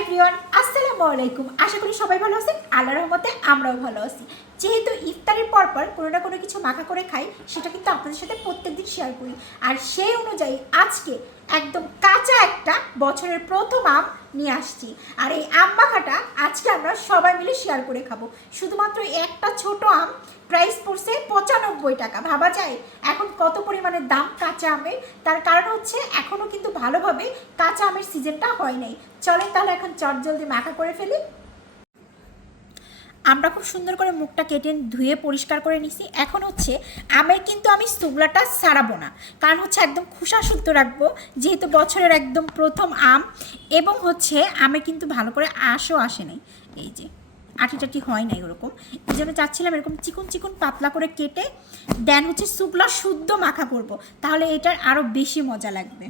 Everyone, আসসালামু আলাইকুম। আশা করি সবাই ভালো আছেন। আল্লাহর রহমতে আমরাও ভালো আছি। যেহেতু ইফতারের পরপর কোনো না কোনো কিছু মাখা করে খাই, সেটা কিন্তু আপনাদের সাথে প্রত্যেকদিন শেয়ার করি। আর সেই অনুযায়ী আজকে একদম কাঁচা একটা বছরের প্রথম আম নিয়ে আসছি। আর এই আম মাখাটা আজকে আমরা সবাই মিলে শেয়ার করে খাবো। শুধুমাত্র একটা ছোট আম প্রাইস পড়ছে 95 টাকা। ভাবা যায় এখন কত পরিমাণে দাম কাঁচা আমের। তার কারণ হচ্ছে এখনও কিন্তু ভালোভাবে কাঁচা আমের সিজনটা হয় নাই। চলেন তাহলে এখন চটজলদি মাখা করে ফেলি। আমরা খুব সুন্দর করে মুখটা কেটে ধুয়ে পরিষ্কার করে নিছি। এখন হচ্ছে আমের কিন্তু আমি সুগলাটা ছাড়াবো না, কারণ হচ্ছে একদম খোসা শুদ্ধ রাখবো, যেহেতু বছরের একদম প্রথম আম। এবং হচ্ছে আমের কিন্তু ভালো করে আঁশও আসে নাই, এই যে আটি টাটি হয় নাই ওরকম। এই জন্য চাচ্ছিলাম এরকম চিকন চিকন পাতলা করে কেটে দেন হচ্ছে সুগলা শুদ্ধ মাখা করব, তাহলে এটার আরও বেশি মজা লাগবে।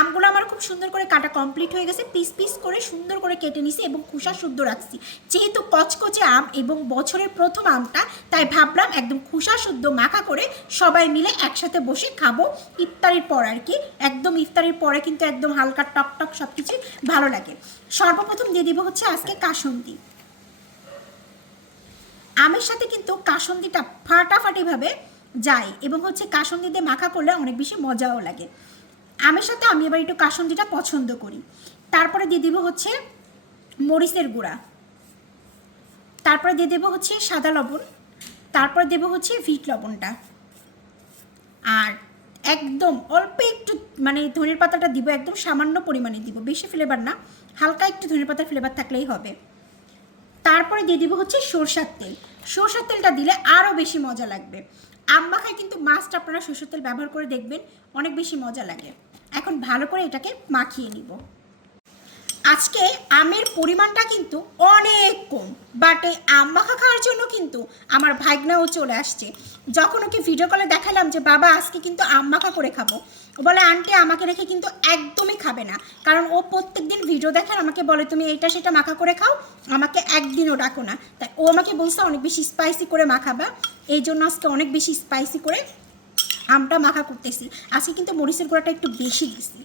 আমগুলো আমার খুব সুন্দর করে কাটা কমপ্লিট হয়ে গেছে। পিস পিস করে সুন্দর করে কেটে নিছি এবং খোসা শুদ্ধ রাখছি। যেহেতু কচকচে আম এবং বছরের প্রথম আমটা, তাই ভাবলাম একদম খোসা শুদ্ধ মাখা করে সবাই মিলে একসাথে বসে খাবো ইফতারির পর আর কি। একদম ইফতারির পরে কিন্তু একদম হালকা টক টক সব কিছুই ভালো লাগে। সর্বপ্রথম দিয়ে দিব হচ্ছে আজকে কাসুন্দি। আমের সাথে কিন্তু কাসুন্দিটা ফাটাফাটিভাবে যায় এবং হচ্ছে কাসুন্দি দিয়ে মাখা করলে অনেক বেশি মজাও লাগে। আমের সাথে আমি এবার একটু কাসুন্দিটা পছন্দ করি। তারপরে দিয়ে দিব হচ্ছে মরিচের গুঁড়া, তারপরে দিয়ে দেবো হচ্ছে সাদা লবণ, তারপরে দেবো হচ্ছে ভিট লবণটা, আর একদম অল্প একটু মানে ধনের পাতাটা দিব, একদম সামান্য পরিমাণে দিব, বেশি ফ্লেভার না, হালকা একটু ধনের পাতার ফ্লেভার থাকলেই হবে। তারপরে দিয়ে দিব হচ্ছে সরষের তেল। সরষের তেলটা দিলে আরও বেশি মজা লাগবে। আম মাখায় কিন্তু মাস্ট আপনারা সরষের তেল ব্যবহার করে দেখবেন, অনেক বেশি মজা লাগে। এখন ভালো করে এটাকে মাখিয়ে নিব। আজকে আমের পরিমাণটা কিন্তু অনেক কম, বাট এই আম মাখা খাওয়ার জন্য কিন্তু আমার ভাগনাও চলে আসছে। যখন ওকে ভিডিও কলে দেখালাম যে বাবা আজকে কিন্তু আম মাখা করে খাবো, ও বলে আন্টি আমাকে রেখে কিন্তু একদমই খাবে না, কারণ ও প্রত্যেক দিন ভিডিও দেখে আমাকে বলে তুমি এইটা সেটা মাখা করে খাও, আমাকে একদিনও ডাকো না। তাই ও আমাকে বলছে অনেক বেশি স্পাইসি করে মাখাবা, এই জন্য আজকে অনেক বেশি স্পাইসি করে আমটা মাখা করতেছি। আজকে কিন্তু মরিচের গুঁড়াটা একটু বেশি দিছি।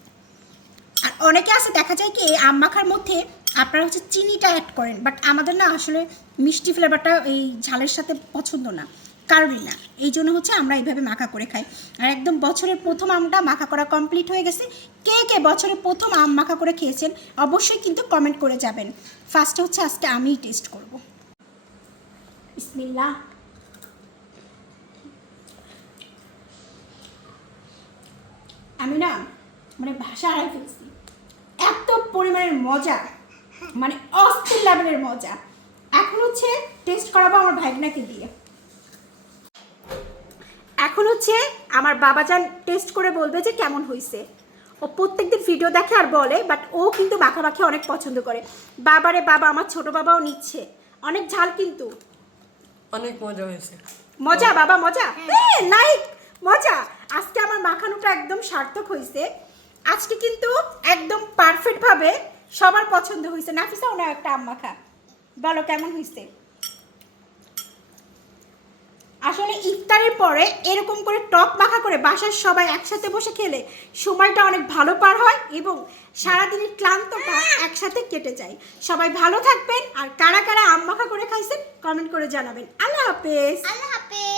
আর অনেকে আছে দেখা যায় কি আম মাখার মধ্যে আপনারা হচ্ছে চিনিটা অ্যাড করেন, বাট আমাদের না আসলে মিষ্টি ফ্লেভারটা এই ঝালের সাথে পছন্দ না, কারোরই না। এই জন্য হচ্ছে আমরা এইভাবে মাখা করে খাই। আর একদম বছরের প্রথম আমটা মাখা করা কমপ্লিট হয়ে গেছে। কে কে বছরের প্রথম আম মাখা করে খেয়েছেন অবশ্যই কিন্তু কমেন্ট করে যাবেন। ফার্স্টে হচ্ছে আজকে আমিই টেস্ট করব। বিসমিল্লাহ। আমি না মানে ভাষা হারাই ফেলছি, এত পরিমাণের মজা, মানে অস্থির লেভেলের মজা। এখন হচ্ছে টেস্ট করাবো আমার ভাগনাকে দিয়ে। এখন হচ্ছে আমার বাবাজান টেস্ট করে বলবে যে কেমন হয়েছে। ও প্রত্যেকদিন ভিডিও দেখে আর বলে, বাট ও কিন্তু মাখামাখি অনেক পছন্দ করে। বাবারে বাবা, আমার ছোট বাবাও নিচ্ছে। অনেক ঝাল কিন্তু অনেক মজা হয়েছে। মজা বাবা, মজা নাই মজা। আজকে আমার মাখানোটা একদম সার্থক হয়েছে। আজকে কিন্তু একদম পারফেক্টভাবে সবার পছন্দ হয়েছে। নাফিসাও না একটা আম মাখা, বলো কেমন হয়েছে? আসলে ইফতারের পরে এরকম করে টক মাখা করে বাসার সবাই একসাথে বসে খেলে সময়টা অনেক ভালো পার হয় এবং সারাদিনের ক্লান্তটা একসাথে কেটে যায়। সবাই ভালো থাকবেন, আর কারা কারা আম মাখা করে খাইছেন কমেন্ট করে জানাবেন। আল্লাহ হাফেজ। আল্লাহ হাফেজ।